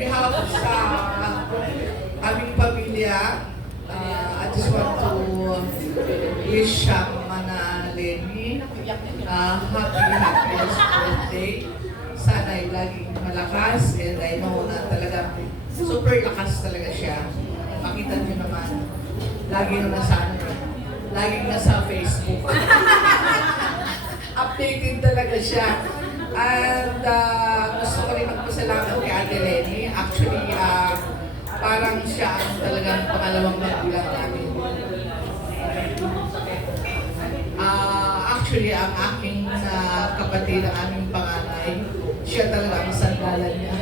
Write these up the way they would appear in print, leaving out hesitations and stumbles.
Behalf sa aming pamilya, I just want to wish Mana Lenny happiest birthday. Sana ay laging malakas, and I know na talaga super lakas talaga siya. Makita niyo naman, laging nasa Facebook. Updated talaga siya. And gusto ko rin magpasalamat kay Ate Lenny. Actually, parang siya ang talagang pangalawang magulang namin. Actually, ang aking kapatid, ang aming panganay, siya talaga ang sandalan niya.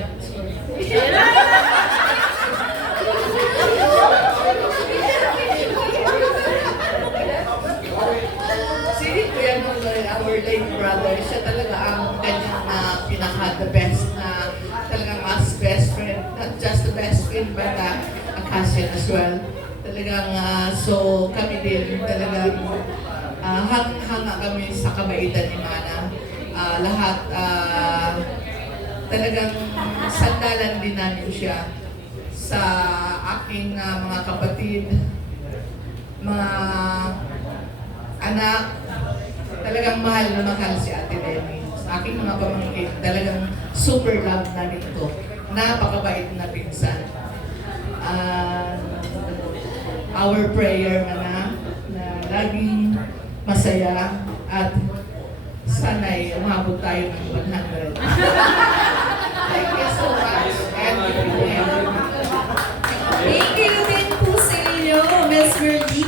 Si Kuya Nonoy, our late brother, siya talaga ang kanyang pinaka-the best na talagang as best friend, not just the best friend, but a cousin as well. Talagang, so kami din talagang hanga kami sa kabaitan ni Mana. Lahat talagang sandalan din namin siya sa aking mga kapatid, mga anak. Talagang mahal na mahal si Ate Lenny. Sa aking mga pamangkin, talagang super love namin ito. Napakabait na pinsan. Our prayer na laging masaya at sana'y umabot tayo ng 100. Thank you so much. And Thank you din po sa inyo, Miss Merlita.